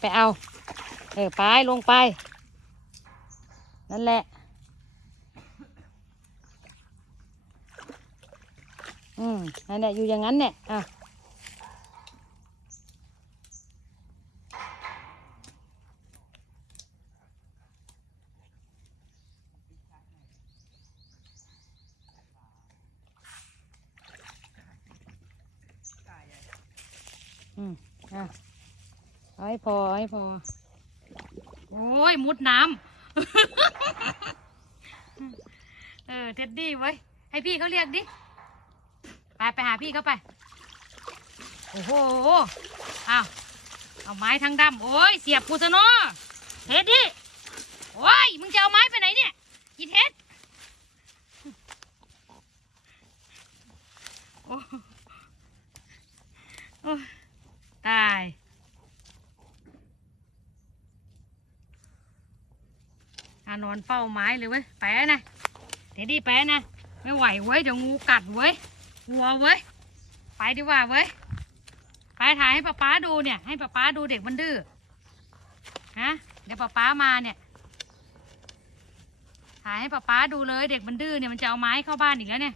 ไปเอา เออไปลงไป นั่นแหละ อืมนั่นแหละอยู่อย่างนั้นเนี่ยอะอืมอะ ให้พอให้พอ โอ้ย มุดน้ำ เออ เท็ดดี้ไว้ให้พี่เขาเรียกดิ ไปไปหาพี่เขาไป โอ้โห อ้าว เอาไม้ทั้งดำโอ้ย เสียบกูซะเนาะเท็ดดี้ โอ้ย มึงจะเอาไม้ไปไหนเนี่ยอีเท็ดโอ้โอ้ยตาย อานอนเฝ้าไม้เลยเว้ยแปะนะเดี๋ยดีแปะนะ ไม่ไหวเว้ยเดี๋ยวงูกัดเว้ยวัวเว้ยไปดีกว่าเว้ยไปถ่ายให้ป๊าป๊าดูเนี่ย ให้ป๊าป๊าดูเด็กมันดื้อฮะเดี๋ยวป๊าป๊ามาเนี่ยถ่ายให้ป๊าป๊าดูเลย เด็กมันดื้อเนี่ยมันจะเอาไม้เข้าบ้านอีกแล้วเนี่ย